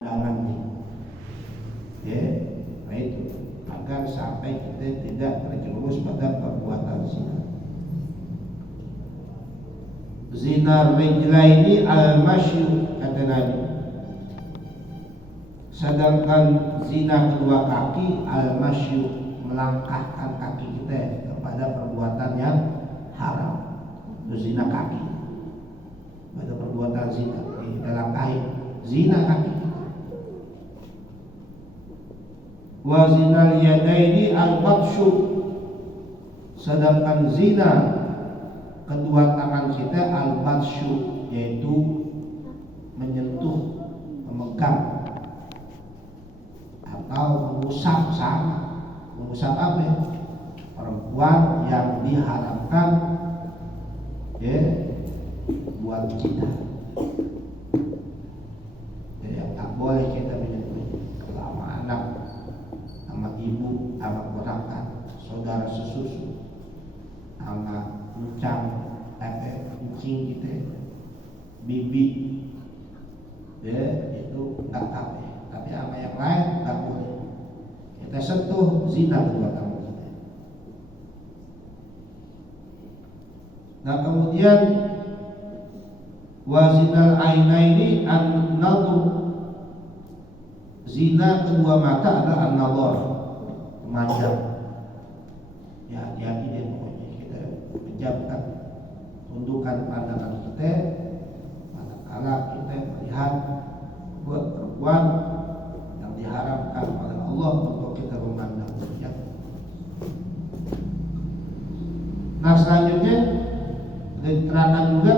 jangan nih, ya, nah itu agar sampai kita tidak terjerumus pada perbuatan zina. Zina rijla ini al-masyu kata Nabi. Sedangkan zina kedua kaki al-masyu melangkahkan kaki kita kepada perbuatan yang haram. Itu zina kaki. Pada perbuatan zina kita langkahi zina kaki. Wa zinal yadaini al-batshu. Sedangkan zina kedua tangan kita al-batshu, yaitu menyentuh, memegang atau mengusap sama. Mengusap apa ya? Perempuan yang diharamkan ya buat kita. Jadi yang tak boleh kita menyentuh sama anak, sama ibu, sama ponakan, saudara sesusu, sama ucang, kucing kita, bibi, ya itu nggak apa. Tapi sama yang lain nggak boleh kita sentuh, zina kedua tangan kita. Nah kemudian wazinal ainaini an-nadhr, zina kedua mata adalah an-nadhr, memandang. Ya hati-hati deh pokoknya, kita pejamkan, tundukkan pandangan kita manakala kita melihat buat perempuan yang diharamkan oleh Allah untuk kita memandang. Ya. Nah selanjutnya diterangkan juga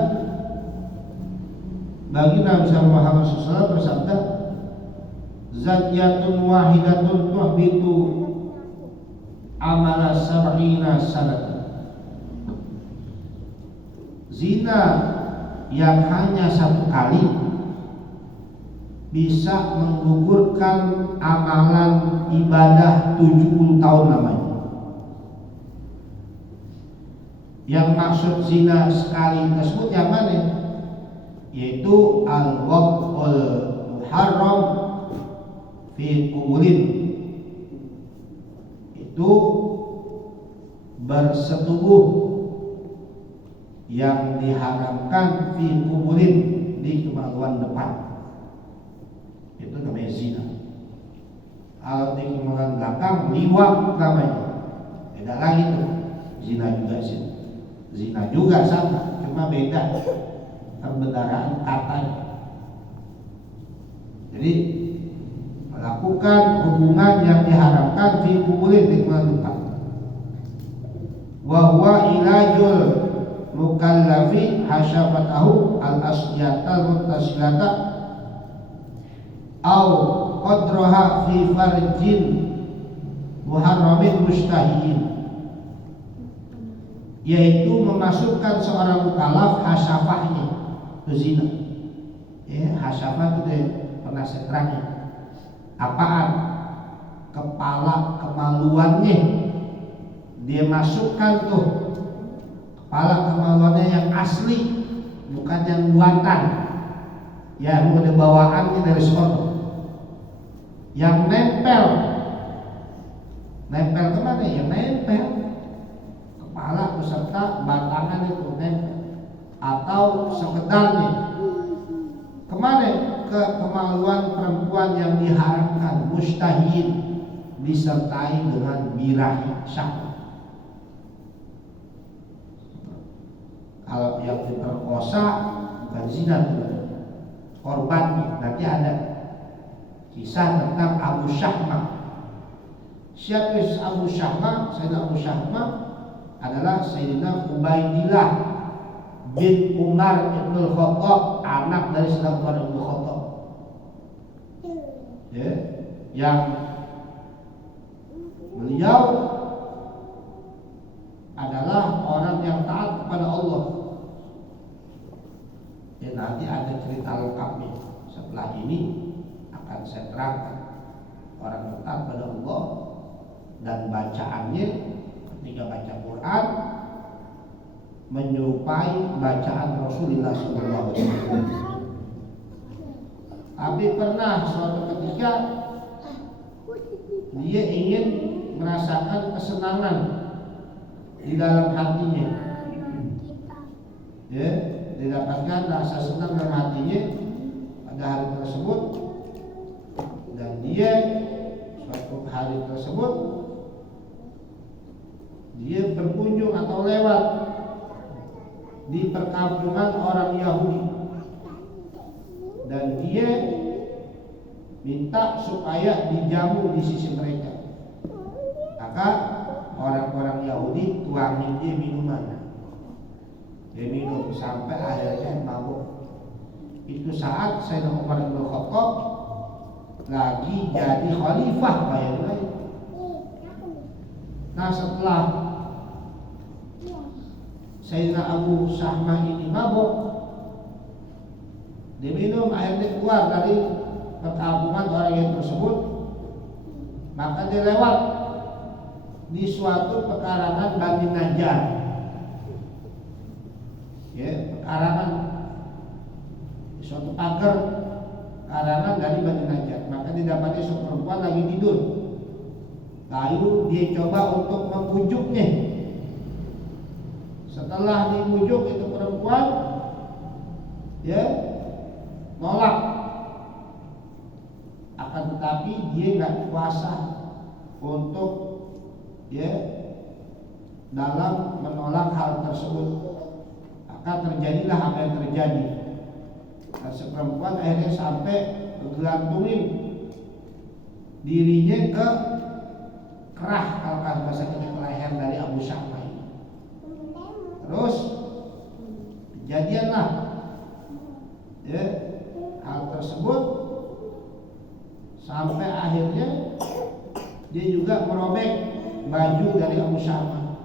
bagi Nabi Muhammad SAW bersabda, Zatyatun wahidatun tuhbitu amala sab'ina sanatan. Zina yang hanya satu kali bisa menggugurkan amalan ibadah 70 tahun namanya. Yang maksud zina sekali tersebut yang mana? Yaitu al-wad'ul muharram fi qubulin. Itu bersetubuh yang diharamkan fi qubulin, di kemaluan depan. Itu namanya zina. Kalau di kemaluan belakang liwat namanya. Beda lagi tuh. Zina juga sih. Zina juga sama, cuma beda perbendaharaan katanya. Jadi melakukan hubungan yang diharamkan fi qubulin, di kemaluan depan. Wa huwa ilajul mukallafi hasyafatahu al-asyatal muttasilata au qadraha fi farjin muharramin mustahiin, yaitu memasukkan seorang mukallaf hasyafahnya ke zina. Ya, hasyafah itu deh pernah saya terangin. Apaan? Kepala kemaluannya dia masukkan tuh, kepala kemaluannya yang asli, bukan yang buatan, yang udah bawaannya dari sekolah. Yang nempel kemana? Ya nempel kepala beserta batangan itu nempel, atau sekedarnya kemana? Ke kemaluan perempuan yang diharamkan, mustahil, disertai dengan birahi syahwat. Kalau yang diperkosa bukan zina, korbannya. Nanti ada kisah tentang Abu Syahmah. Siapa Abu Syahmah? Sayyidina Abu Syahmah adalah Sayyidina Ubaidillah bin Umar ibn Khattab, anak dari Sayyidina Umar ibn Khattab. Ya, yang beliau adalah orang yang taat kepada Allah. Ya, nanti ada cerita lengkapnya. Setelah ini akan saya terangkan. Orang yang taat kepada Allah dan bacaannya ketika baca Quran menyerupai bacaan Rasulullah SAW. Tapi pernah suatu ketika dia ingin merasakan kesenangan di dalam hatinya, ya, didapatkan rasa senang dalam hatinya pada hari tersebut, dan dia suatu hari tersebut dia berkunjung atau lewat di perkampungan orang Yahudi, dan dia minta supaya dijamu di sisi mereka. Maka orang-orang Yahudi tuangin dia minuman, dia minum sampai akhirnya mabuk. Itu saat Sayyidina Umar bin Khattab lagi jadi khalifah, bayangin. Nah, setelah Sayyidina Abu Syahmah ini mabuk, dia minum, akhirnya keluar dari perkampungan orang yang tersebut. Maka dia lewat di suatu pekarangan Bani Najjar, ya, pekarangan, di suatu pagar karangan dari Bani Najjar. Maka didapati seorang perempuan lagi tidur. Lalu dia coba untuk membujuknya. Setelah dibujuk itu perempuan, ya, nolak. Akan tetapi dia nggak kuasa untuk, ya, dalam menolak hal tersebut. Maka terjadilah apa yang terjadi. Dan si perempuan akhirnya sampai gelantungin dirinya ke kerah, kalau bahasa kita, ke leher dari Abu Syahmah. Terus kejadianlah, ya, hal tersebut sampai akhirnya dia juga merobek baju dari Abu Syahmah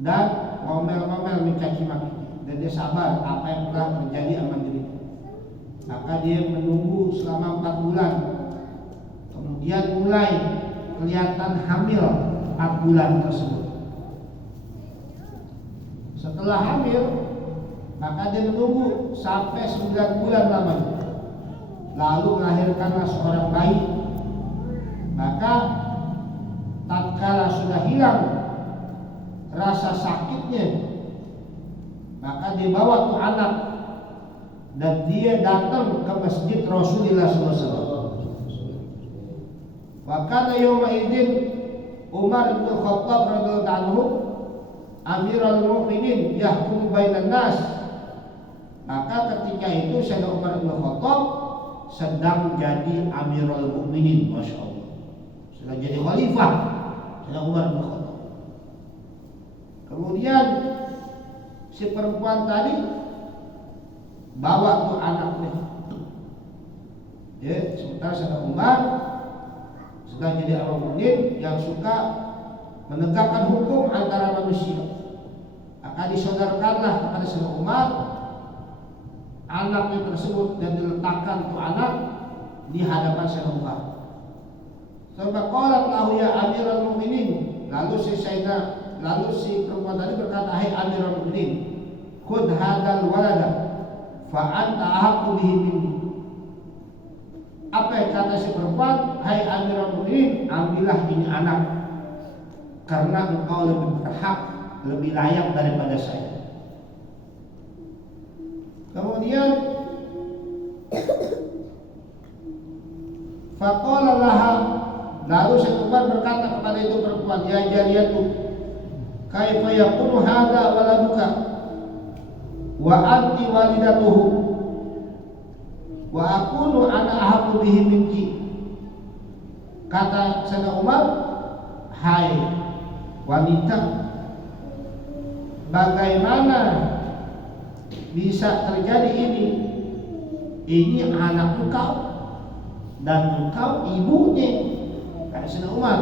dan ngomel-ngomel, mencaci maki, dan dia sabar apa yang telah terjadi sama dirinya. Maka dia menunggu selama 4 bulan. Kemudian mulai kelihatan hamil 4 bulan tersebut. Setelah hamil, maka dia menunggu sampai 9 bulan lamanya. Lalu melahirkanlah seorang bayi. Maka tatkala sudah hilang rasa sakitnya, maka dia bawa tuh anak dan dia datang ke masjid Rasulullah SAW. Wakana yawma idzin Umar bin Khattab radhiyallahu anhu Amirul Mukminin yahkum bainan nas. Maka ketika itu Sayyidina Umar bin Khattab sedang jadi Amirul Mukminin, masya Allah, sedang jadi khalifah Sayyidina Umar bin Khattab. Kemudian si perempuan tadi bawa tuh anaknya, ya, sementara Sayyidina Umar sedang jadi Amirul Mukminin yang suka menegakkan hukum antara manusia. Maka disadarkanlah kepada Sayyidina Umar anaknya tersebut dan diletakkan tuh anak di hadapan Sayyidina Umar. Sampai qalat lahu ya Amirul Mukminin. Lalu si perempuan tadi berkata, hai Amirul Mukminin, khudh hadzal walada fa anta ahaqqu bihi minni. Apa yang kata si perempuan? Hai Amirul Mukminin, ambillah ini anak, karena engkau lebih berhak, lebih layak daripada saya. Kemudian faqala laha, lalu Syaitan berkata kepada itu perempuan, ya jariyatu, kaifa yakunu hadza waladuka wa anti walidatuhu wa akunu ana ahaqqu bihi minki. Kata Sayyidina Umar, hai wanita, bagaimana bisa terjadi ini? Ini anak engkau dan engkau ibunya, kata Sayyidina Umar.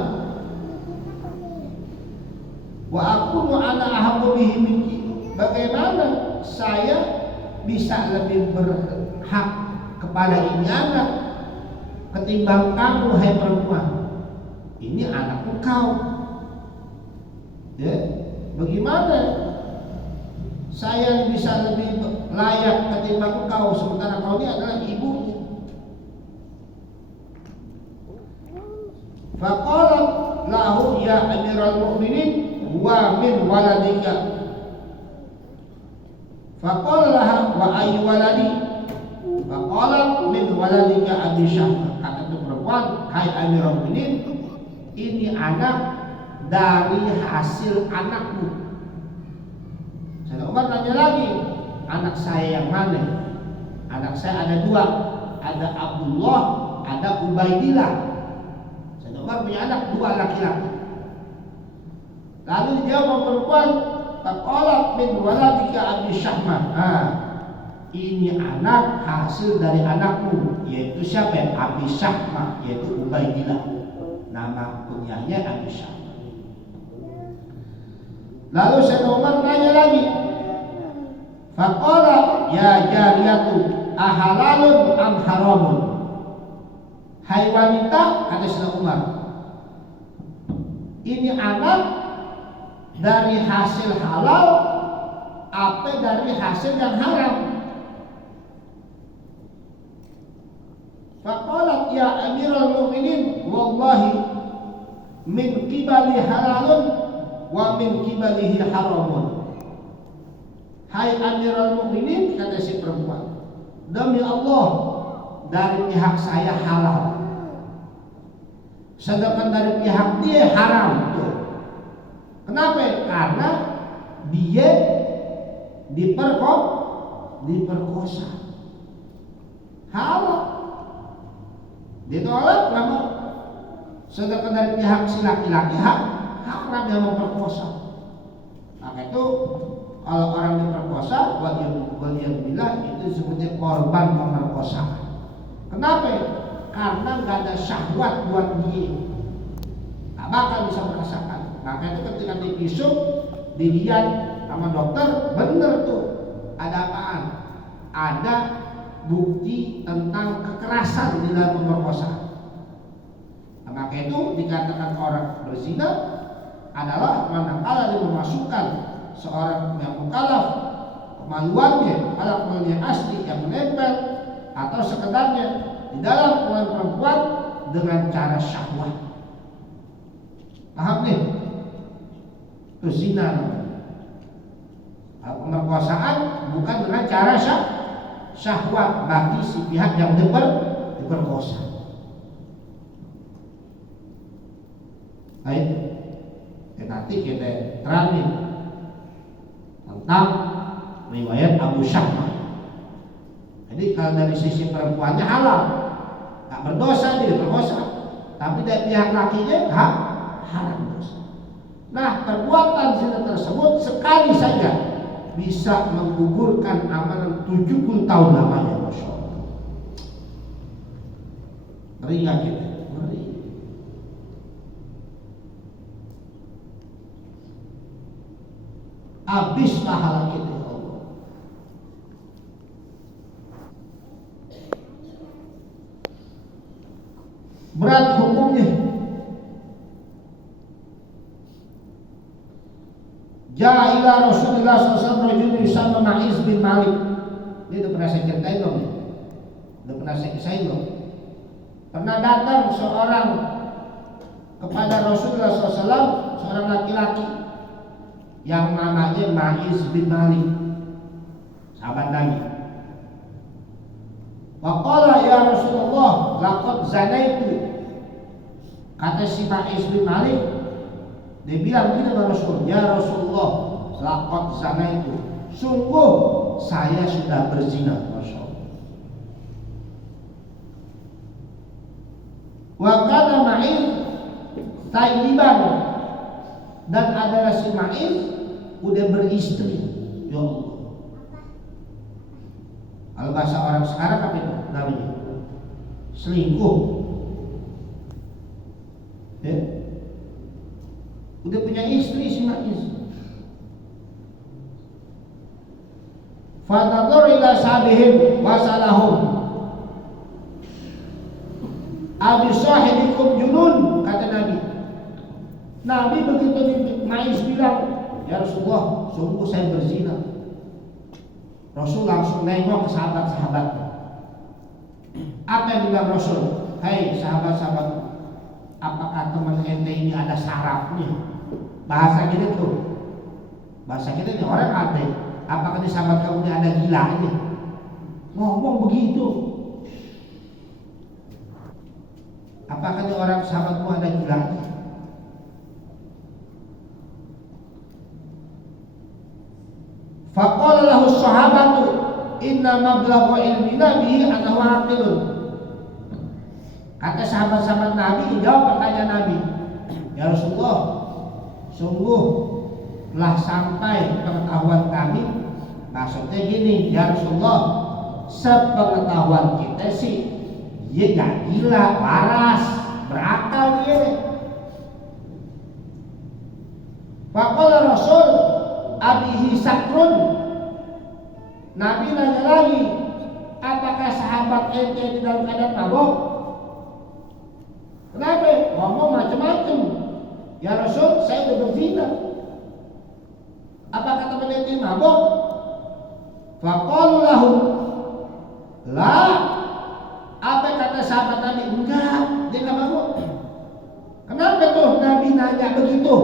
Wa akunu ana ahaqqu bihi minki. Bagaimana saya bisa lebih berhak kepada ini anak ketimbang kamu, hai perempuan? Ini anak engkau, ya, bagaimana saya bisa lebih layak ketimbang engkau, sementara kau ini adalah ibunya? Faqalat lahu ya Amirul Mukminin wa min waladika. Faqala laha wa ayyu waladi? Faqalat min waladika Abi Syahmah. Kata itu perempuan, hai Amirul Mukminin, ini anak dari hasil anakmu. Sayyidina Umar nanya lagi, anak saya yang mana? Anak saya ada dua, ada Abdullah, ada Ubaidillah. Sayyidina Umar punya anak dua laki-laki. Lalu dijawab perempuan, faqalat min waladika Abi Syahmah. Ini anak hasil dari anakmu, yaitu siapa? Abi Syahmah, yaitu Ubaidillah. Nama kunyahnya Abi Syahmah. Lalu Sayyidina Umar nanya lagi, faqala ya jariyatu ahalalun am haramun? Hai wanita, kata Sayyidina Umar, ini anak dari hasil halal apa dari hasil yang haram? Faqalat ya Amirul Mukminin wallahi min qibali halalun wa min qibalihi haramun. Hai Amirul Mukminin, kata si perempuan, demi Allah dari pihak saya halal, sedangkan dari pihak dia haram. Tuh. Kenapa? Karena dia diperkosa. Halal. Ditolak lama. Sedangkan dari pihak si laki-laki haram yang memperkosa. Maka itu kalau orang diperkosa, waliyadzubillah, itu disebutnya korban pemerkosaan. Kenapa? Karena nggak ada syahwat buat dia, nggak bakal bisa merasakan. Maka itu ketika divisum, dilihat sama dokter, bener tuh ada apaan? Ada bukti tentang kekerasan di dalam pemerkosaan. Maka itu dikatakan orang berzina adalah manakala dia memasukkan seorang yang mukallaf kemaluannya, kemaluannya asli yang menempel atau sekedarnya di dalam kemaluan perempuan dengan cara syahwat. Paham nih? Itu zina. Pemerkosaan bukan dengan cara syahwat bagi si pihak yang diperkosa. Baik, nanti kita terangin tentang riwayat Abu Syahmah. Jadi kalau dari sisi perempuannya halal, tak berdosa dia diperkosa, tapi dari pihak lakinya haram dosa. Nah, perbuatan zina tersebut sekali saja bisa menggugurkan amalan 70 tahun lamanya, Masya Allah. Ngeri gak kita? Ngeri. Habis pahala kita, ya Allah. Berat hukumnya. Ja'ilah Rasulullah SAW rajulun yusamma Ma'iz bin Malik. Ini udah pernah saya ceritain dong ya? Udah pernah saya kisahin dong. Pernah datang seorang kepada Rasulullah SAW, seorang laki-laki yang namanya Ma'iz bin Malik, sahabat Nabi. Wa qala ya Rasulullah laqad zanaitu. Kata si Ma'iz bin Malik, dia bilang begini kepada Rasul, ya Rasulullah laqad zanaitu, sungguh saya sudah berzina. Masya Allah. Wa kana Ma'iz tayyiban, dan adalah si Ma'iz udah beristri. Ya Allah. Kalau bahasa orang sekarang apa itu namanya? Selingkuh. Ya. Udah punya istri si Ma'iz. Fanadhur ila sabihim wasalahum. Abi sahibikum junun, kata Nabi. Nabi begitu Ma'iz bilang, ya Rasulullah, sungguh saya berzina. Rasul langsung nengok ke sahabat-sahabatnya. Apa yang bilang Rasul? Hai sahabat-sahabatku, apakah teman ente ini ada sarafnya? Bahasa kita tuh, bahasa kita nih orang ada. Apakah di sahabat kamu ini ada gilanya? Ngomong begitu. Apakah di orang sahabatmu ada gilanya? Faqala lahu sahabatu inna mablagha ilmina bihi annahu aqilun. Kata sahabat-sahabat Nabi jawab pertanyaan Nabi, ya Rasulullah, sungguh telah sampai pengetahuan kami. Maksudnya gini, ya Rasulullah, sepengetahuan kita sih dia gak gila, waras, berakal dia. Faqala Rasul abihi sakrun. Nabi nanya lagi, apakah sahabat ente dalam keadaan mabuk? Kenapa? Ngomong macam-macam. Ya Rasul, saya udah berzina. Apakah teman ente mabuk? Faqalu lahu la. Apa kata sahabat Nabi? Enggak, dia nggak mabuk. Kenapa tuh Nabi nanya begitu?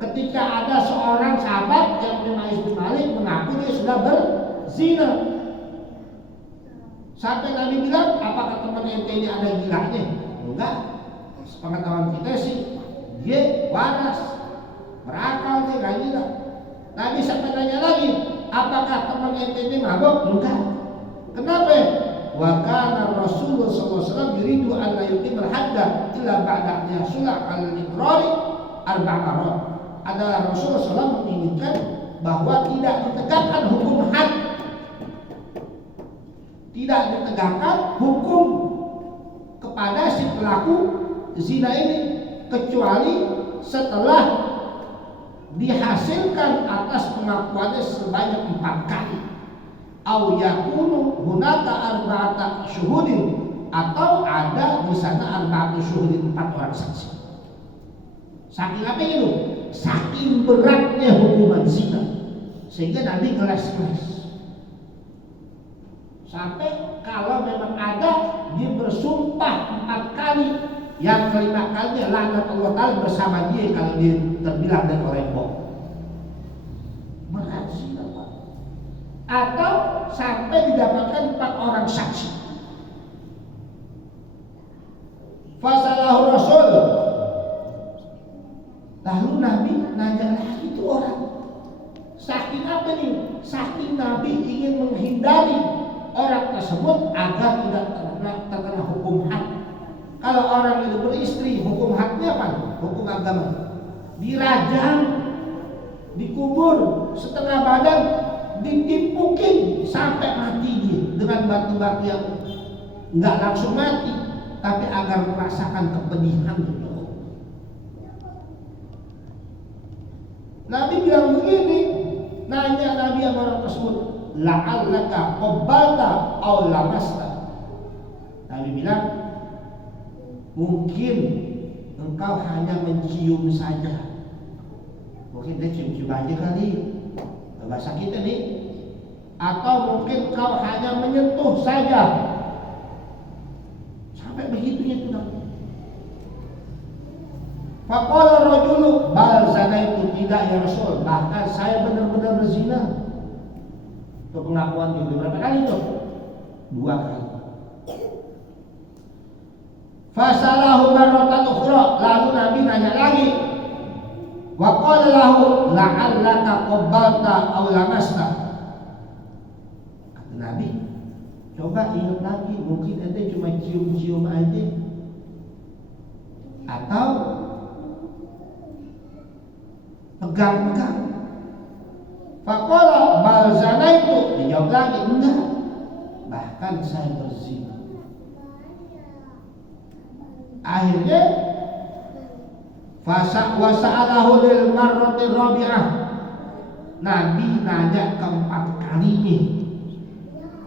Ketika ada seorang sahabat yang bernama Anas bin Malik mengaku dia sudah berzina. Sampai Nabi bilang, apakah teman ente ini ada gilanya? Enggak. Sepengetahuan kita sih dia waras, berakal, dia gak gila. Nabi sampai tanya lagi, apakah teman ente ini mabuk? Enggak. Kenapa? Wa kana Rasulullah SAW yuridu an la yutimul hadda illa ba'da yasula al-iqrari arba'a marrat. Adalah Rasulullah SAW menginginkan bahwa tidak ditegakkan hukum had, tidak ditegakkan hukum kepada si pelaku zina ini kecuali setelah dihasilkan atas pengakuannya sebanyak 4 kali. Au yakunu hunaka arba'ata syuhudin, atau ada di sana arba'atu syuhudin, 4 orang saksi. Saking apa itu? Saking beratnya hukuman zina, sehingga Nabi kelas-kelas. Sampai kalau memang ada, dia bersumpah 4 kali, yang kelima kalinya laknat Allah Ta'ala bersama dia kalau dia terbilang dari orang bohong. Berat zina, Pak. Atau sampai didapatkan 4 orang saksi. Fasalahu Rasul. Lalu Nabi nanya lagi itu orang. Saking apa nih? Saking Nabi ingin menghindari orang tersebut agar tidak terkena hukum had. Kalau orang itu beristri, hukum hadnya apa? Hukum agama. Dirajam, dikubur setengah badan, ditimpukin sampai mati dia dengan batu-batu yang nggak langsung mati, tapi agar merasakan kepedihan itu. Nabi bilang begini, nanya Nabi sama orang tersebut, la'allaka qabbalta aw lamasta. Nabi bilang, mungkin engkau hanya mencium saja. Mungkin dia cium-cium aja kali, bahasa kita nih. Atau mungkin kau hanya menyentuh saja. Sampai begitunya tuh Nabi. Faqala rajulu bal zanaitu, tidak ya Rasul, bahkan saya benar-benar berzina. Itu pengakuan dia berapa kali tuh? 2 kali. Fasalahu marratan ukhra, lalu Nabi nanya lagi. Wa qala lahu la'allaka qabbalta aw lamasta. Kata Nabi, coba ingat lagi, mungkin ente cuma cium-cium aja, atau pegang-pegang. Faqala bal zanaitu, dijawab lagi, enggak, bahkan saya berzina. Akhirnya wasa'alahu lil marrati rabi'ah, Nabi nanya keempat kalinya.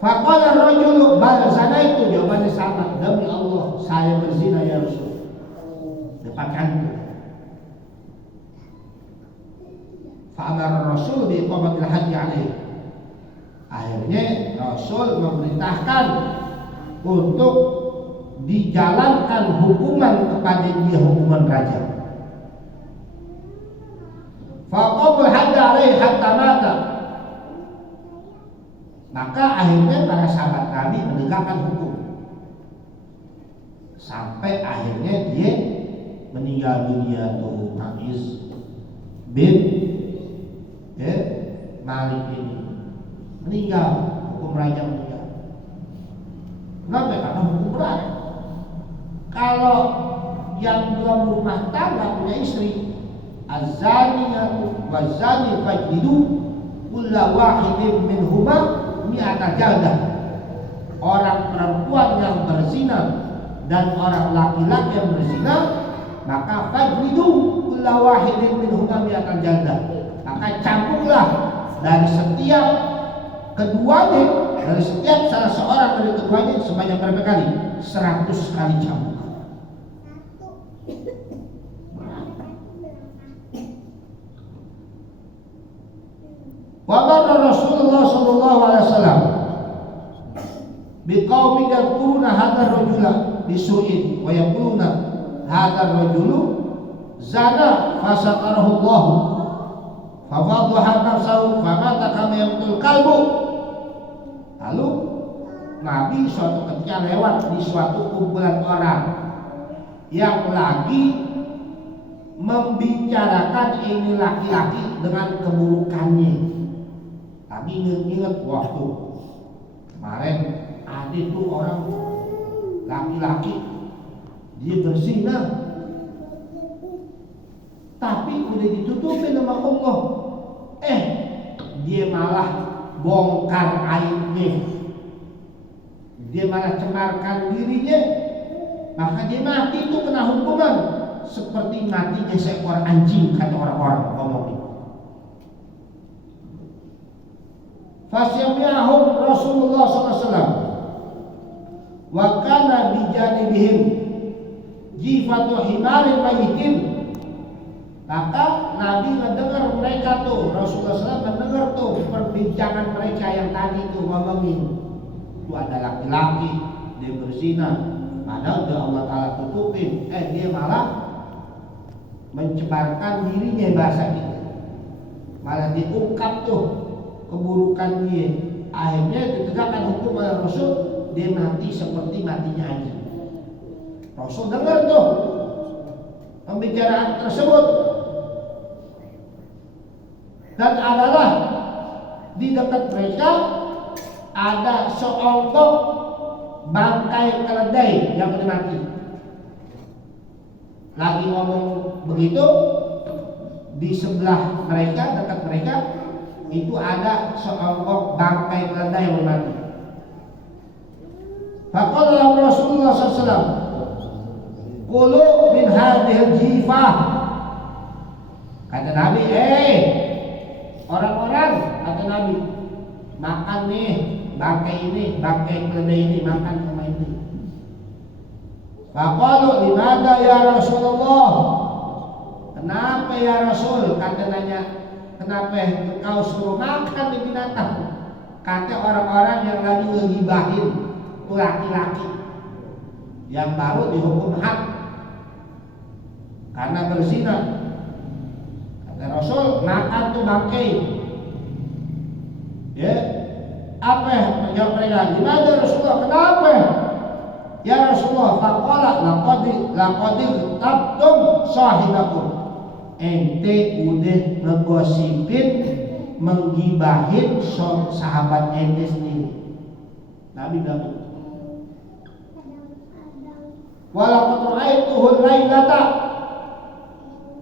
Faqala rajulu bal zanaitu, jawabannya sama, demi Allah saya berzina ya Rasul. Depan kanku. Fa'amara Rasul bi iqamatil haddi alaihi. Akhirnya Rasul memerintahkan untuk dijalankan hukuman kepada dia, hukuman raja. Faqamul hadda alaihi hatta mata. Maka akhirnya para sahabat Nabi menegakkan hukum sampai akhirnya dia meninggal dunia tuh Mu'iz bin Malik ini meninggal, hukum raja meninggal. Kenapa? Karena hukum berat. Kalau yang belum rumah tangga punya istri, az-zaniyatu waz-zani fajlidu kulla wahidin minhuma mi'ata jaldah. Orang perempuan yang berzina dan orang laki-laki yang berzina, maka fajlidu kulla wahidin minhuma mi'ata jaldah. Maka cambuklah dari setiap keduanya, dari setiap salah seorang dari keduanya sebanyak berapa kali? 100 kali cambuk. Wa barra Rasulullah sallallahu alaihi wasallam biqaumin yadhkuruna hadzal rajula bisu'in wa yaquluna hadzal rajulu zana fasaqarahu Allah fa wadhaha nafsahu fa mata kama yaqtul kalbu. Lalu Nabi suatu ketika lewat di suatu kumpulan orang yang lagi membicarakan ini laki-laki dengan keburukannya. Lagi ingat waktu kemarin ada tuh orang laki-laki dia berzina, tapi udah ditutupin sama Allah. Dia malah bongkar aibnya, dia malah cemarkan dirinya, maka dia mati itu kena hukuman seperti matinya seekor anjing, kata orang-orang ngomongin. Fasyami'ahum Rasulullah SAW wa kana bijanibihim jifatu himarin mayitin. Maka Nabi mendengar mereka tuh, Rasulullah SAW mendengar tuh perbincangan mereka yang tadi tuh ngomongin itu ada laki-laki dia berzina, padahal udah Allah Ta'ala tutupin, dia malah mencemarkan dirinya, bahasa kita malah diungkap tuh keburukan dia. Akhirnya ditegakkan hukum oleh Rasul, dia mati seperti matinya anjing. Rasul dengar tuh pembicaraan tersebut, dan adalah di dekat mereka ada seonggok bangkai keledai yang mati. Lagi ngomong begitu, di sebelah mereka, dekat mereka itu ada seonggok bangkai keledai yang mati. Faqala Rasulullah SAW, "Kulu min hadhil jifah." Kata Nabi, orang-orang, kata Nabi, makan nih bangkai ini, bangkai keledai ini, makan sama ini. Faqalu limada ya Rasulullah? Kenapa ya Rasul? Kata nanya, kenapa engkau suruh makan di binatang? Kata orang-orang yang lagi ngegibahin tuh laki-laki yang baru dihukum had karena berzina. Kata Rasul, makan tuh bangkai. Apa jawab mereka? Gimana Rasulullah? Kenapa? Ya Rasulullah, faqala laqad tabtum sahibakum. Ente udah ngegosipin, menggibahin sahabat ente sendiri. Nabi bilang, walaqad ra'aituhu lailata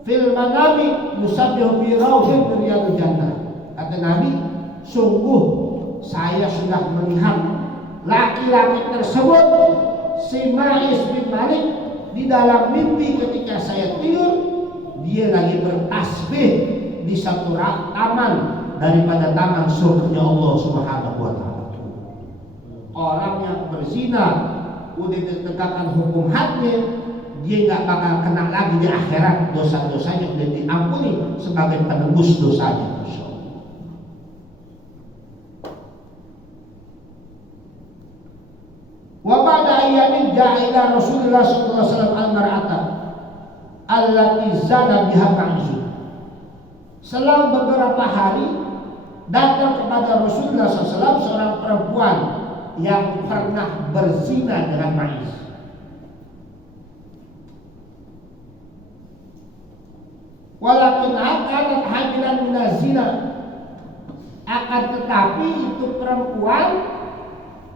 fil manami yusabbihu bi rawhin min riyadil jannah. Kata Nabi, sungguh saya sudah melihat laki-laki tersebut, si Ma'iz bin Malik, di dalam mimpi ketika saya tidur. Dia lagi bertasbih di satu taman daripada taman surga Allah Subhanahu wa Ta'ala. Orang yang berzina udah ditegakkan hukum hadnya, dia nggak bakal kena lagi di akhirat. Dosa-dosanya udah diampuni sebagai penebus dosanya. Wa ba'da ayyamin ja'a ila Rasulullah sallallahu alaihi wasallam al-mar'ata allati zana biha Ma'iz. Selang beberapa hari datang kepada Rasulullah SAW seorang perempuan yang pernah berzina dengan Ma'iz. Walakin kanat hamilan minaz zina, akan tetapi itu perempuan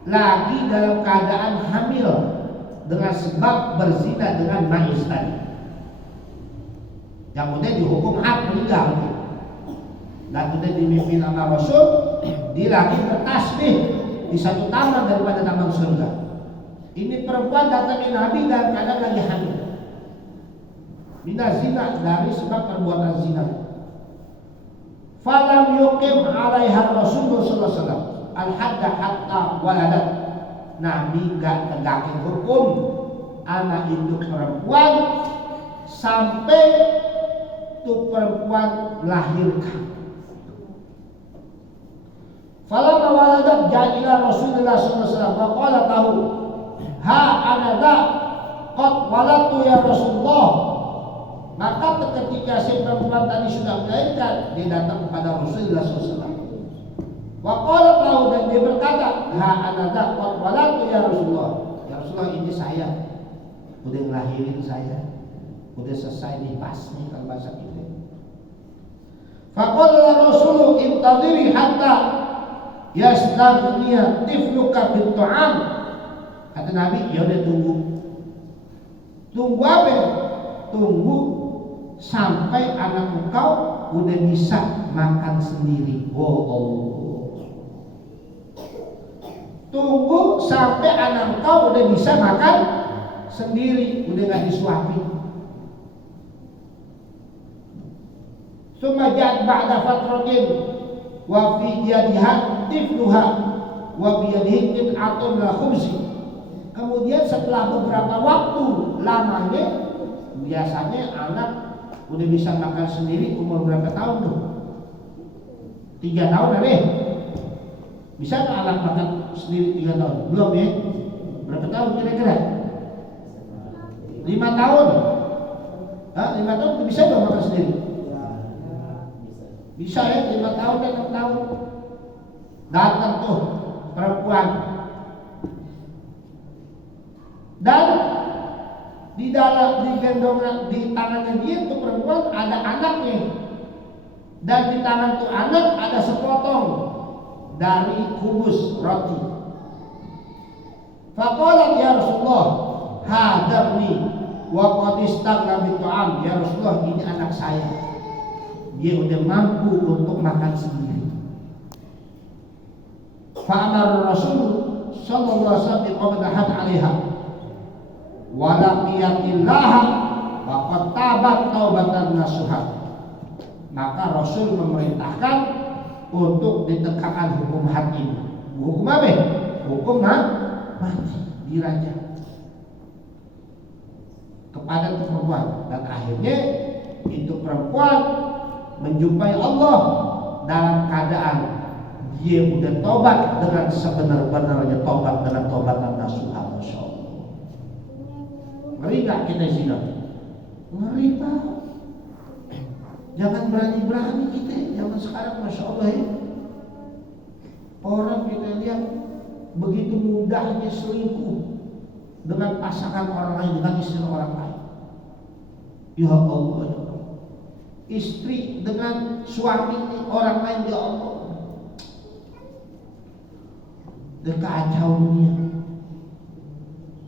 lagi dalam keadaan hamil dengan sebab berzina dengan Ma'iz tadi, yang kemudian dihukum had meninggal. Dan kemudian dimimpin sama Rasul, dia lagi bertasbih di satu taman daripada taman surga. Ini perempuan datangi Nabi dan kadang lagi hamil. Minaz zina, dari sebab perbuatan zina. Falam yuqim 'alaiha Rasulullah sallallahu alaihi wasallam al-hadda hatta waladat. Nabi gak tegakin hukum anak itu perempuan sampai itu perempuan melahirkan. Falamma waladat ja'a Rasulullah sallallahu alaihi wasallam wa qala tahu ha ana da qad walatu ya Rasulullah. Maka ketika si perempuan tadi sudah melahirkan, dia datang kepada Rasulullah sallallahu alaihi wasallam. Wa qala tahu, dan dia berkata, ha ana da qad walatu ya Rasulullah. Ya Rasulullah, ini saya udah ngelahirin, saya udah selesai nifas nih kalau bahasa kita. Faqala Rasulullah intadiri hatta yastaghniya tifluka bit-ta'am. Kata Nabi, ya udah tunggu. Tunggu apa? Tunggu sampai anak engkau udah bisa makan sendiri. Oh Allah. Tunggu sampai anak engkau udah bisa makan sendiri, udah gak disuapin. Summa ja'at ba'da fatratin wa fi yadiha tifluha wa bi yadihi qit'atun la khubzi. Kemudian setelah beberapa waktu lamanya, biasanya anak udah bisa makan sendiri umur berapa tahun tuh? 3 tahun ada? Bisa nggak anak makan sendiri 3 tahun? Belum ya? Berapa tahun kira-kira? 5 tahun? 5 tahun bisa nggak makan sendiri? Bisa ya, 5 tahun dan 6 tahun. Datang tuh perempuan, dan di dalam gendongan di tangannya dia tuh perempuan ada anaknya, dan di tangan tuh anak ada sepotong dari kubus roti. Faqalat ya Rasulullah hadarni wa qad istaghna bi ta'am. Ya Rasulullah, ini anak saya, dia udah mampu untuk makan sendiri. Fa'amar Rasul sallallahu alaihi wasallam biqabdahat 'alaiha wa laqiyatillah wa qad tabat taubatan nasuha. Maka Rasul memerintahkan untuk ditegakkan hukum had ini. Hukum apa? Hukum mati, dirajam kepada perempuan. Dan akhirnya itu perempuan menjumpai Allah dalam keadaan dia udah tobat dengan sebenar-benarnya tobat, dengan tobatan nasuha. Masya Allah. Ngeri gak kita zina? Ngeri Pak. Jangan berani-berani kita zaman sekarang, Masya Allah ya. Orang kita lihat begitu mudahnya selingkuh dengan pasangan orang lain, dengan istri orang lain. Ya Allah, ya Allah. Istri dengan suami orang lain, ya Allah. Kekacauan dunia.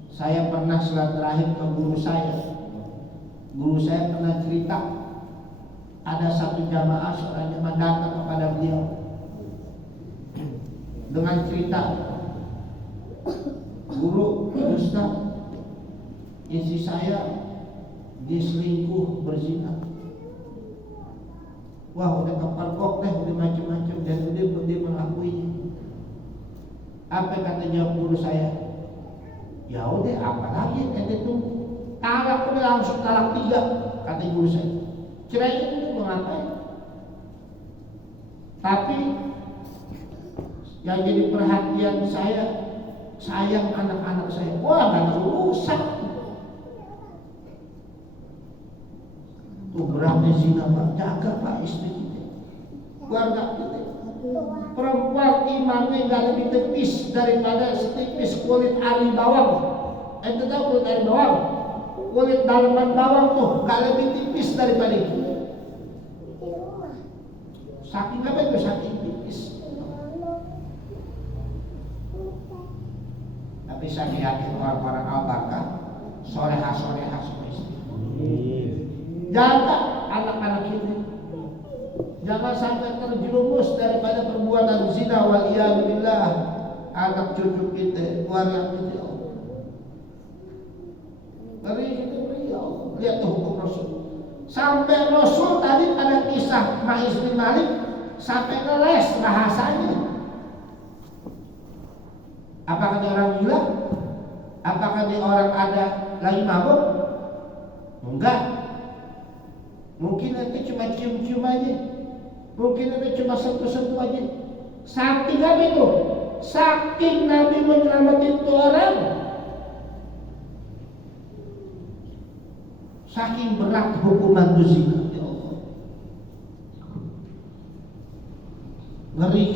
Saya pernah silaturahim ke guru saya. Guru saya pernah cerita, ada satu jamaah, seorang jamaah datang kepada beliau dengan cerita, guru, Ustaz, istri saya diselingkuh, berzina. Wah, udah kepergok deh, udah macam-macam, dan dia mengakuinya. Apa kata jawab guru saya? Ya udah, apa lagi ente tunggu. Talak udah langsung talak 3, kata guru saya. Cerai itu mau ngapain? Tapi yang jadi perhatian saya, sayang anak-anak saya. Wah, gak rusak. Tuh beratnya zina Pak, jaga Pak istri kita, keluarga kita. Perempuan imannya gak lebih tipis daripada setipis kulit ari bawang. Ente tahu kulit ari bawang? Kulit dalaman bawang tuh gak lebih tipis daripada itu. Saking apa itu? Saking tipis. Tapi saya yakin orang-orang al-barkah, soleha-soleha semua istri. Jaga anak-anak kita, jangan sampai terjerumus daripada perbuatan zina wal iyad billah. Anak cucu kita, keluarga kita, ngeri kita, ngeri ya Allah. Lihat tuh hukum Rasul. Sampai Rasul tadi pada kisah Ma'is bin Malik sampai ngeles bahasanya. Apakah dia orang gila? Apakah dia orang ada lagi mabuk? Enggak. Mungkin nanti cuma cium-cium aja. Mungkin nanti cuma sentuh-sentuh aja. Saking apa itu? Saking Nabi menyelamatin itu orang. Saking berat hukuman itu zina. Ya Allah. Ngeri.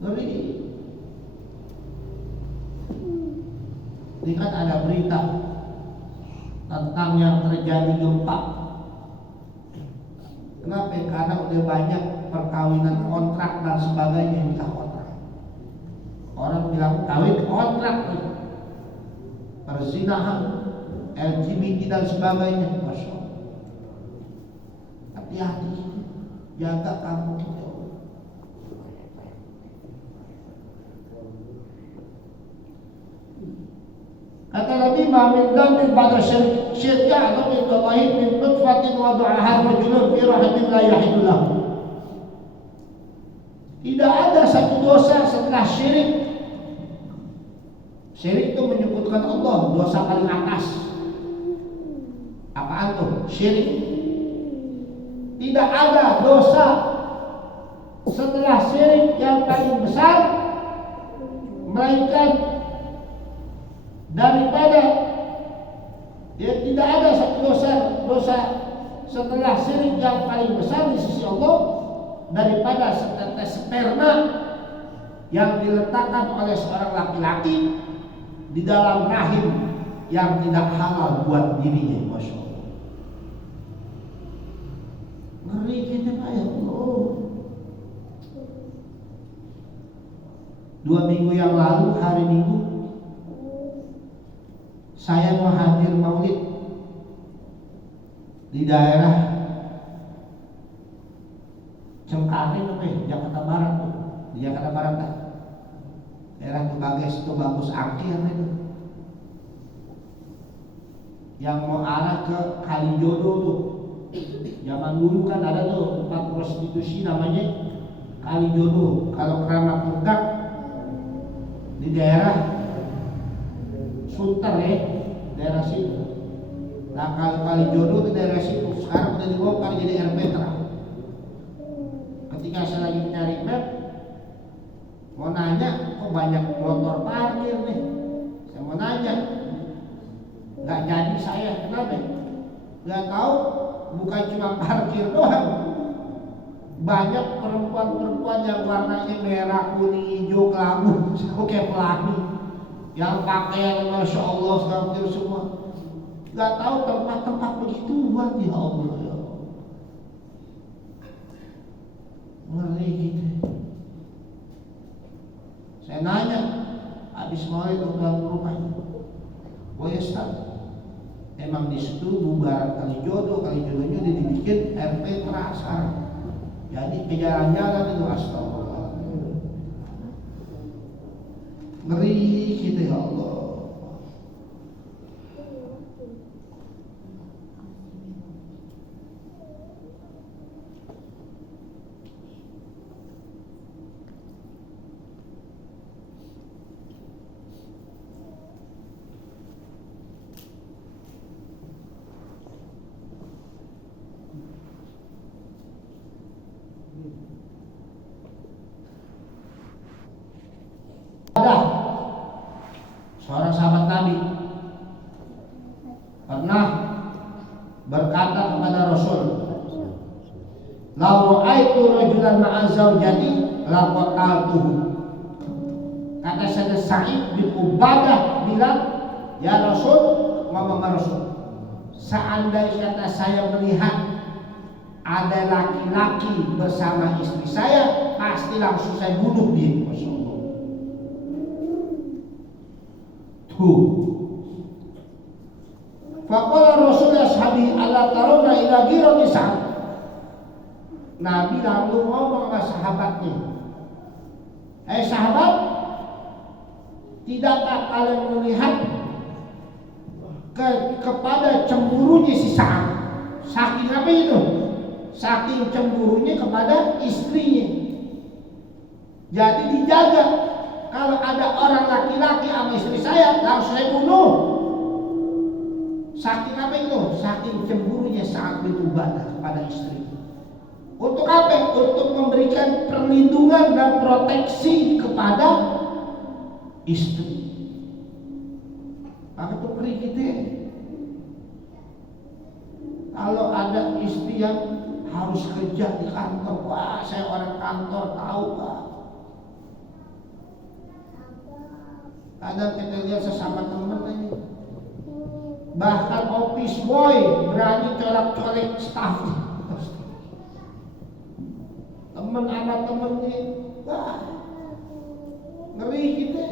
Ngeri. Ini kan ada berita tentang yang terjadi gempa. Kenapa? Karena udah banyak perkawinan kontrak dan sebagainya, nikah kontrak. Orang bilang kawin kontrak, perzinahan, LGBT dan sebagainya. Masya Allah. Hati-hati, jaga kamu. Kata Nabi, ma min dhanbin ba'da syirk ya'lamu indallahi min nutfatin wada'aha rajulun fi rahimin la yahillu lahu. Tidak ada satu dosa setelah syirik. Syirik itu menyebutkan Allah, dosa paling atas. Apaan tuh? Syirik. Tidak ada dosa setelah syirik yang paling besar melainkan daripada ya, tidak ada satu dosa setelah syirik yang paling besar di sisi Allah daripada setetes sperma yang diletakkan oleh seorang laki-laki di dalam rahim yang tidak halal buat dirinya. Masya Allah. Ngeri kita Pak, ya Allah. 2 minggu yang lalu, hari Minggu, saya mau hadir maulid di daerah Cengkareng, Jakarta Barat, di Jakarta Barat kan? Daerah Tubagus, Tubagus Angkir itu, yang mau arah ke Kalijodo tuh. Zaman dulu kan ada tuh tempat prostitusi namanya Kalijodo. Kalau Keramat Mekah di daerah Sunter ya, daerah situ. Nah kalau Kalijodo di daerah situ sekarang udah dibongkar jadi RPTRA. Ketika saya lagi nyari map, mau nanya kok banyak motor parkir nih. Saya mau nanya, nggak jadi saya, kenapa? Nggak tahu, bukan cuma parkir doang. Banyak perempuan-perempuan yang warnanya merah, kuning, hijau, kelabu, kayak pelangi, yang pakaian Masya Allah seperti itu semua. Gak tahu tempat-tempat begituan, ya Allah, ya Allah. Ngeri gitu. Saya nanya habis maulid tuan rumahnya, "Boy Ustaz, emang di situ bubaran Kalijodonya udah dibikin RPTRA sekarang. Jadi ke jalan-jalan itu, astagfirullah. Ngeri gitu ya Allah." seorang sahabat Nabi pernah berkata kepada Rasul, "Lau ra'aitu rajulan ma'a zaujati laqataltuhu." Kata Sayyidina Sa'id bin Ubadah bilang, "Ya Rasul, ngomong Rasul, seandainya kata saya melihat ada laki-laki bersama istri saya, pasti langsung saya bunuh dia." Masya Allah. Tuh. Faqala Rasulullah sahabi ala taruna ila ghirati Sa'ad. Nabi lalu ngomong sama sahabatnya, sahabat, tidakkah kalian melihat kepada cemburunya si Sa'ad? Saking apa itu? Saking cemburunya kepada istrinya. Jadi dijaga. Kalau ada orang laki-laki sama istri saya, langsung saya bunuh. Saking apa itu? Saking cemburunya Sa'ad bin Ubadah kepada istri. Untuk apa? Untuk memberikan perlindungan dan proteksi kepada istri. Maka itu perih kita. Kalau ada istri yang harus kerja di kantor, wah saya orang kantor tahu Pak. Kadang kita lihat sesama teman ini, bahkan office boy berani colak-colek staff. Teman anak temennya, wah ngeri kita.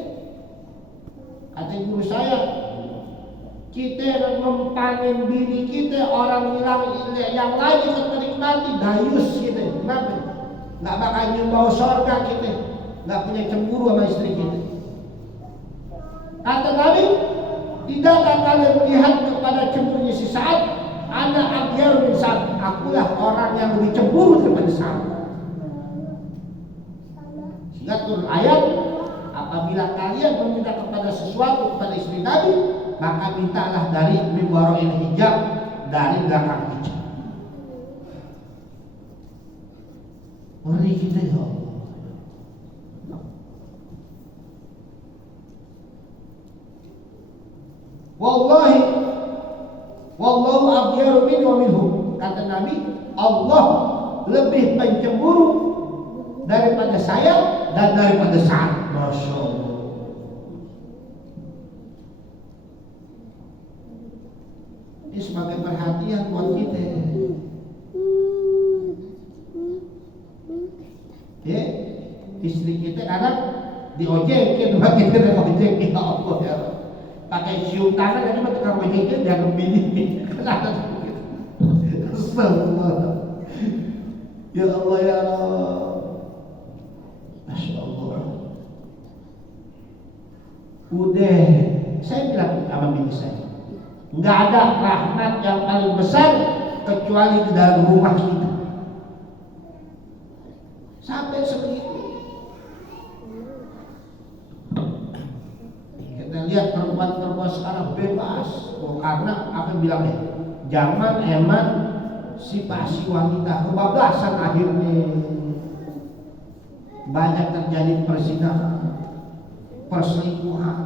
Kata guru saya, kita mempanen diri kita, orang hilang yang lain ikut menikmati, dayus kita. Kenapa? Nggak bakal nyumbau surga kita, nggak punya cemburu sama istri kita. Kata Nabi, tidakkah kalian lihat kepada cemburunya si Sa'ad? Ana abyar bin Sa'ad, akulah orang yang lebih cemburu daripada Sa'ad. Sehingga turun ayat, apabila kalian meminta kepada sesuatu kepada istri Nabi, maka mintalah dari mimbaril hijab, dari belakang hijab. Mari kita ya Allah. Wallahi, wallahu aghyaru minni wa minhum. Kata Nabi, Allah lebih pencemburu daripada saya dan daripada Sa'ad. Masya Allah. Ini sebagai perhatian buat kita. Ya, istri kita kadang diojekin, kita dengan ojekin, ya Allah ya. Pakai cium tangan aja mah tukang ojekin dia ngebini. Kenapa begitu? Astagfirullah. Ya Allah ya Allah. Masya Allah. Udah, saya bilang sama bini saya, nggak ada rahmat yang paling besar kecuali di dalam rumah kita. Sampai sebegitu. Kita lihat perempuan-perempuan sekarang bebas. Karena apa bilangnya? Zaman emang sifat wanita kebablasan akhirnya. Banyak terjadi perzinahan, perselingkuhan.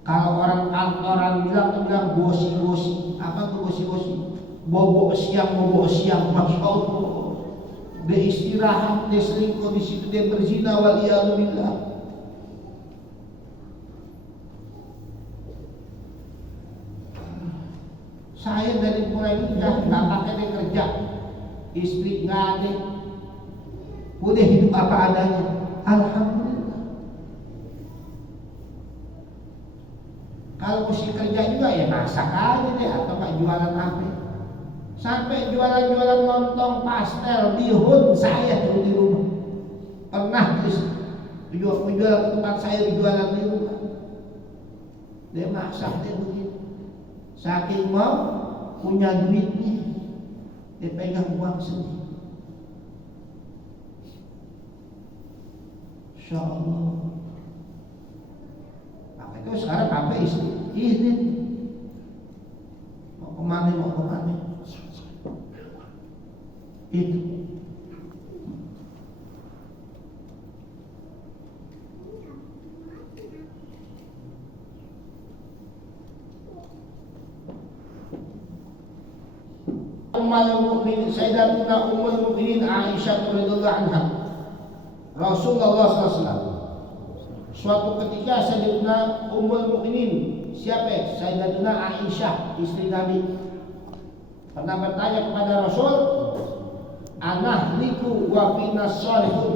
Kalau orang kantoran bilang bosi-bosi. Apa tuh bosi-bosi? Bobo siang, Masya Allah. Dia istirahat, dia selingkuh di situ, dia berzina, waliyadzubillah. Saya dari mulai nikah nggak pakai dia kerja, istri nggak ada, udah hidup apa adanya. Alhamdulillah. Kalau mesti kerja juga ya masak aja deh, atau nggak jualan apa. Sampai jualan-jualan lontong pastel bihun saya dulu di rumah. Pernah menjual ke tempat saya jualan di rumah. Dia masak dia begitu. Saking mau punya duitnya, dia pegang uang sendiri. Insya Allah. Maka itu sekarang apa istri? Izin. Mau kemana? Itu. Sayyidatuna Ummul Mukminin Aisyah radhiyallahu anha. Rasulullah SAW suatu ketika Sayyidatuna Ummul Mukminin, siapa? Sayyidatuna Aisyah, istri Nabi, pernah bertanya kepada Rasul, anahliku wa fina sholihun.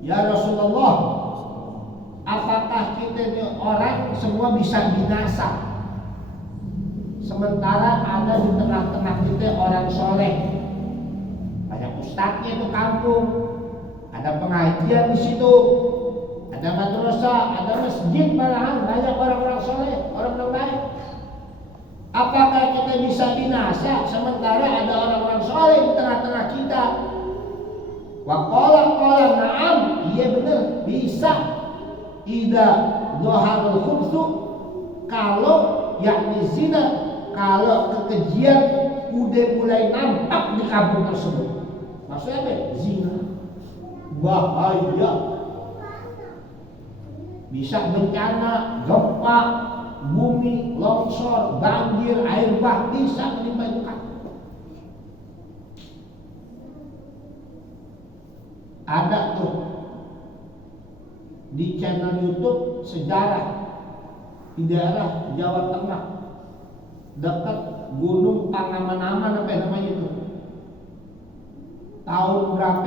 Ya Rasulullah, apakah kita ini orang semua bisa binasa, sementara ada di tengah-tengah kita orang soleh, banyak ustadznya itu kampung, ada pengajian di situ, ada madrasah, ada masjid, malahan banyak orang-orang soleh, orang-orang baik. Apakah kita bisa binasa sementara ada orang-orang soleh di tengah-tengah kita? Waqala na'am, iya benar, bisa. Idza dhaharul khubsu, kalau yakni zina, kalau kekejian udah mulai nampak di kampung tersebut. Maksudnya apa? Zina. Bahaya. Bisa bencana, gempa, bumi, longsor, banjir, air bah, bisa menimpa itu kampung. Ada tuh di channel YouTube sejarah di daerah Jawa Tengah, dekat Gunung Pangaman-aman, apa namanya itu? Tahun berapa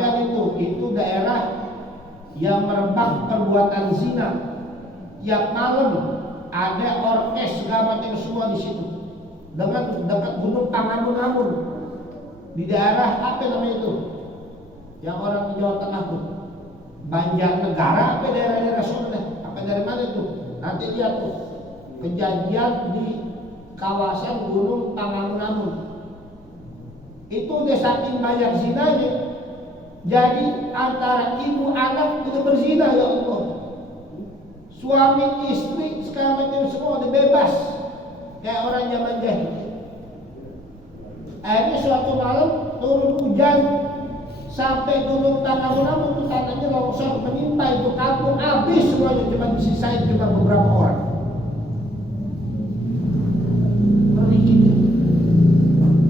itu daerah yang merebak perbuatan zina. Tiap malam ada orkes segala macam semua di situ. Dengan dekat Gunung Pangaman-aman di daerah apa namanya itu? Yang orang di Jawa Tengah tuh, Banjarnegara, apa daerah-daerah Sunda, apa dari mana itu? Nanti lihat tuh kejadian di kawasan Gunung Pangaman. Itu udah saking banyak zinanya, jadi antara ibu anak udah berzina, ya Allah. Suami istri segala macam semua udah bebas, kayak orang zaman jahil. Akhirnya suatu malam turun hujan, sampai Gunung Pangaman itu tanahnya longsor menimpa itu kampung, habis semuanya, cuma disisain cuma beberapa orang.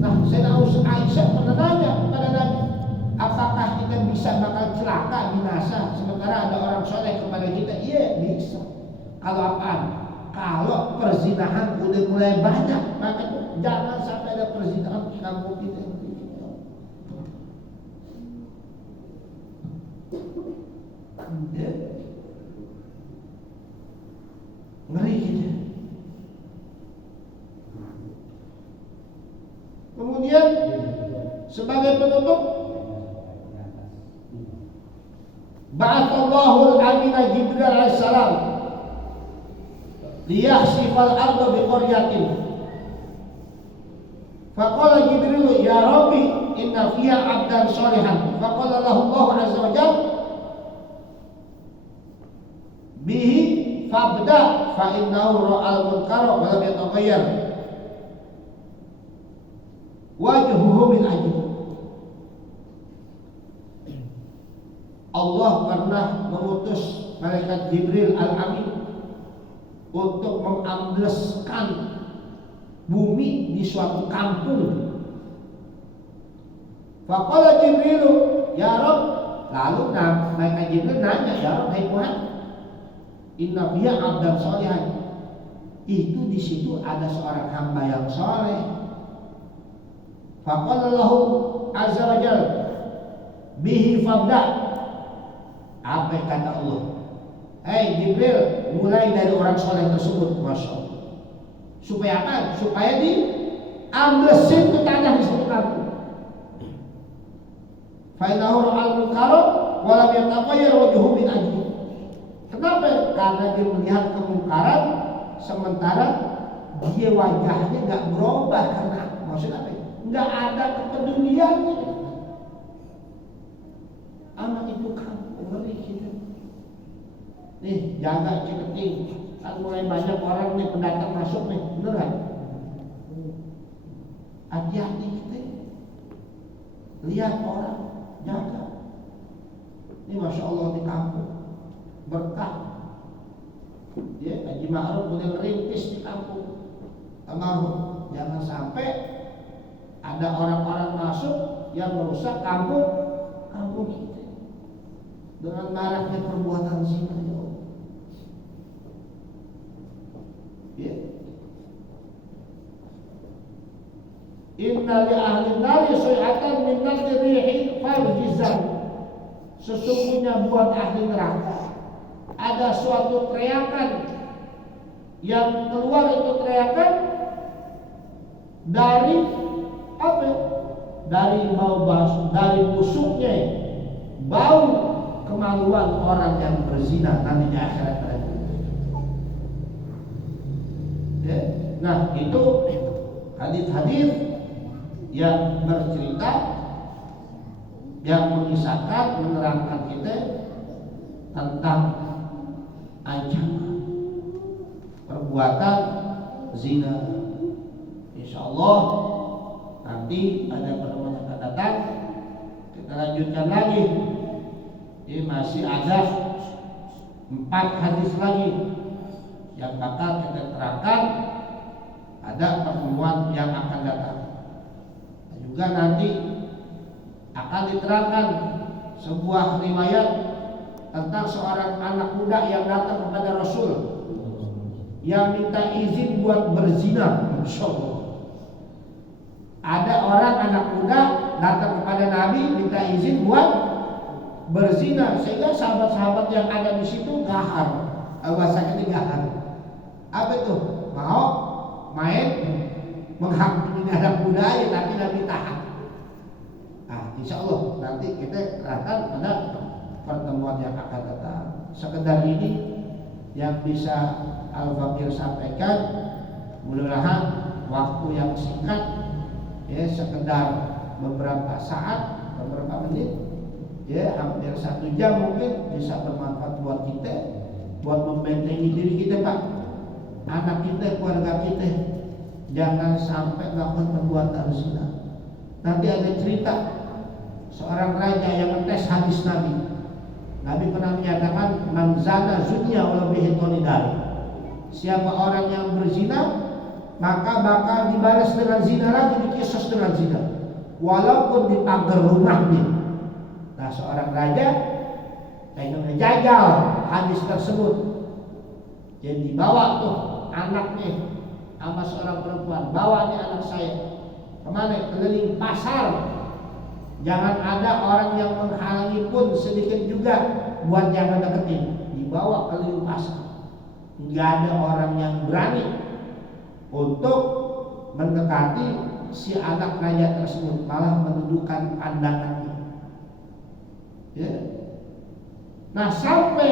Nah, Sayyidatuna Aisyah pernah nanya kepada Nabi, apakah kita bisa bakal celaka binasa sementara ada orang soleh kepada kita? Iya bisa. Kalau apaan? Kalau perzinahan udah mulai banyak, maka jangan sampai ada perzinahan di kampung kita. Ya. Ngeri gitu. Kemudian sebagai penutup, ba'atsallahu al-amina Jibril alaihissalam liyakhsifal arda biqaryatin. Faqala Jibril, ya Rabbi, inna fiha abdan sholihan. Faqala lahu Allah azza wa jalla, bihi fabda fa innahu ra'al munkara wa lam yataghayyar wajhuhu min ajib. Allah pernah mengutus malaikat Jibril al-Amin untuk mengambleskan bumi di suatu kampung. Faqala Jibril, ya Rabb, lalu malaikat Jibril nanya, ya Rabb, hai Tuhan, inna fiha abdan sholihan, itu di situ ada seorang hamba yang soleh. Faqala lahu azza wa jalla, bihi fabda. Apa kata Allah? Hei Jibril, mulai dari orang soleh tersebut, masya Allah. Supaya apa? Supaya diamblesin ke tanah di situ kampung. Fa innahu ra'al munkara wa lam yataghayyar wajhuhu min ajli. Kenapa? Karena dia melihat kemungkaran, sementara dia wajahnya nggak berubah. Karena maksudnya apa? Nggak ada kepeduliannya. Anak itu kampung ngeri gitu. Nih jaga Ciketing, kan mulai banyak orang nih pendatang masuk nih, bener kan? Hati-hati kita. Lihat orang, jaga. Ini masya Allah di kampung berkah. Ya, Haji Ma'ruf boleh merintis di kampung. Almarhum, jangan sampai Ada orang-orang masuk yang merusak kampung kita dengan maraknya perbuatan zina. Ya. Inna li ahli nari su'atan min nadrihi farjizan. Sesungguhnya buat ahli neraka ada suatu teriakan yang keluar, itu teriakan dari apa? Dari dari busuknya bau kemaluan orang yang berzina nanti di akhirat nanti. Ya. Nah, itu hadis-hadis yang bercerita, yang mengisahkan, menerangkan kita tentang ancaman perbuatan zina. Insyaallah nanti pada pertemuan yang akan datang kita lanjutkan lagi. Ini masih ada 4 hadis lagi yang bakal kita terangkan pada pertemuan yang akan datang. Dan juga nanti akan diterangkan sebuah riwayat tentang seorang anak muda yang datang kepada Rasul yang minta izin buat berzina. Insyaallah ada orang anak muda datang kepada Nabi minta izin buat berzina, sehingga sahabat-sahabat yang ada di situ gahar. Bahasa kita gahar. Apa itu? Mau main menghampiri anak muda ya, tapi Nabi tahan. Nah, insyaallah nanti kita akan pada pertemuan yang akan datang. Sekedar ini yang bisa Al-Fakir sampaikan. Mudah-mudahan waktu yang singkat, ya, sekedar beberapa saat, beberapa menit, ya, hampir 1 jam mungkin bisa bermanfaat buat kita, buat membentengi diri kita, Pak, anak kita, keluarga kita, jangan sampai melakukan perbuatan zina. Nanti ada cerita seorang raja yang ngetes hadis Nabi. Nabi pernah menyatakan man zana zunya wa bihi tonidari. Siapa orang yang berzina maka bakal dibalas dengan zina lagi, dikisos dengan zina, walaupun di pagar rumahnya. Nah, seorang raja ingin menjajal hadis tersebut, jadi dibawa tuh anaknya sama seorang perempuan, bawa nih anak saya kemana? Keliling pasar, jangan ada orang yang menghalangi pun sedikit juga buat jangan deketin. Dibawa keliling pasar, nggak ada orang yang berani untuk mendekati si anak raja tersebut, malah menundukkan pandangannya. Ya. Nah, sampai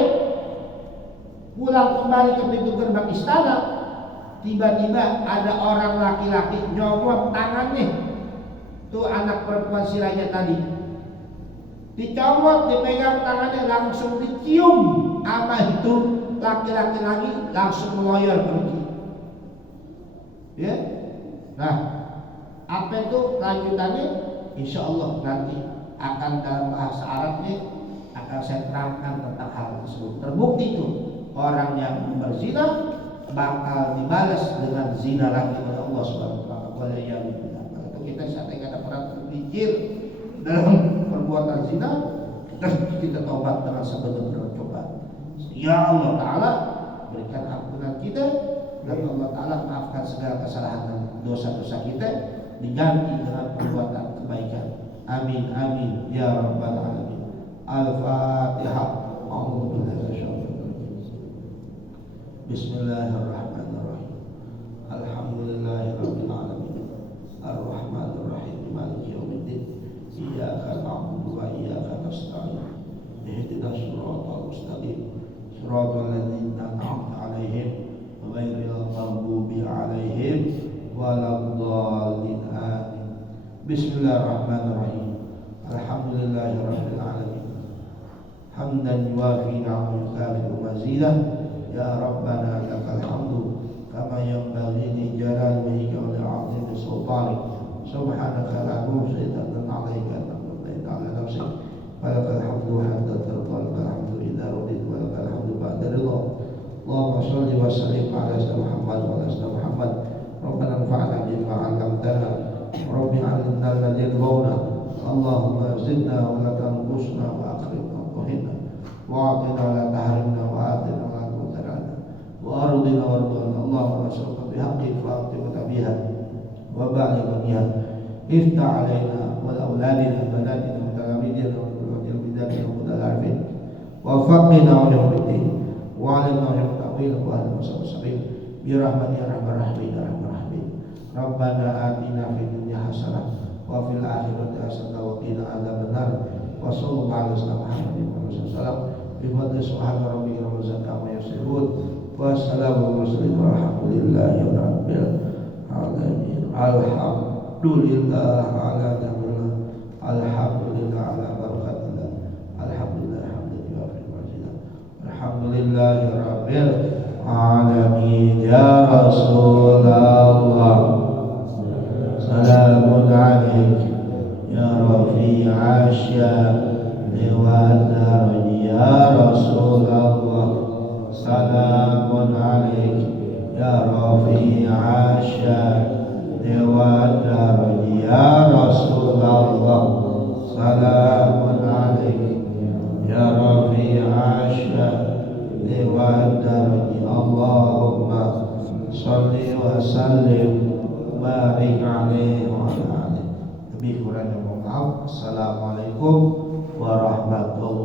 pulang kembali ke pintu gerbang istana, tiba-tiba ada orang laki-laki nyomot tangannya tuh anak perempuan si raja tadi, dicomot, dipegang tangannya, langsung dicium sama itu laki-laki lagi, langsung meloyor pergi. Ya, nah, apa itu lanjutannya? Insya Allah nanti akan dalam bahasa Arabnya akan saya terangkan tentang hal tersebut. Terbukti itu orang yang berzina bakal dibalas dengan zina lagi oleh Allah Subhanahu wa taala. Kalau kita saat ini ada orang berpikir dalam perbuatan zina, kita taubat dengan sebenar-benar coba. Ya Allah Taala berikan ampunan kita, dan Allah Ta'ala maafkan segala kesalahan dan dosa-dosa kita, diganti dengan perbuatan kebaikan. Amin, amin, ya Rabbal Alamin. Al-Fatihah. Bismillahirrahmanirrahim. Alhamdulillahirabbil alamin. Ar-Rahmanir-Rahim. Maliki yaumiddin. Iyyaka na'budu wa iyyaka nasta'in. Ihdinas siratal mustaqim. Siratal ladzina an'amta 'alaihim ghairil maghdubi 'alaihim waladdallin. Amin. Bismillahirrahmanirrahim. Alhamdulillahirabbil alamin. Hamdan yuwafi ni'amahu wa mazidah. Ya Rabbana lakal hamdu kama yanbaghi li jalali wajhika wa li'azimi sultanik. Subhanaka la nuhsi thanan 'alaika anta ala nafsik. Walakal hamdu hatta tarda, walakal hamdu idza radit, walakal hamdu ba'da ridha. Allahumma shalli wa sallim ala sayyidina Muhammad wa ala sayyidina Muhammad. Rabbana anfa'na bima 'allamtana. Rabbi 'allimna وزدنا ولا تنقصنا وأكرمنا وتهنا وأعطنا ولا تحرمنا وآتنا ولا تؤثر عنا وأرضنا وارضنا اللهم نسألك بحقك فأعطنا بها وبلغ بها افتح علينا ولأولادنا وبناتنا وتلاميذنا وكل بداتنا وكل العارفين وفقنا ولهم الدين وعلمنا ولهم التأويل وأهل وصحبه السبيل برحمتك يا أرحم الراحمين يا أرحم الراحمين ربنا آتنا في الدنيا حسنة وفي الآخرة حسنة وقنا عذاب النار وصلى الله على سيدنا محمد صلى الله عليه وسلم بفضل سبحان ربك رب العزة عما يصفون والسلام على المرسلين والحمد لله رب العالمين الحمد لله على نعمه الحمد لله على بركاته الحمد لله حمدا يوافي المعجزات الحمد لله رب العالمين يا رسول الله سلام عليك يا رفيع الشام والدرج يا رسول الله سلام عليك يا رفيع الشام والدرج يا رسول الله سلام عليك يا رفيع الشام والدرج اللهم صل وسلم barik alaihi wa ala alihi. Lebih kurang mohon maaf. Assalamualaikum warahmatullahi